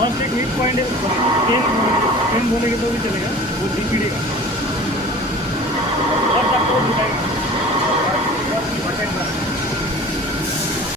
First एक weak point है, train बोलेंगे तो भी चलेगा, वो डीपीडी का और आपको बताएगा।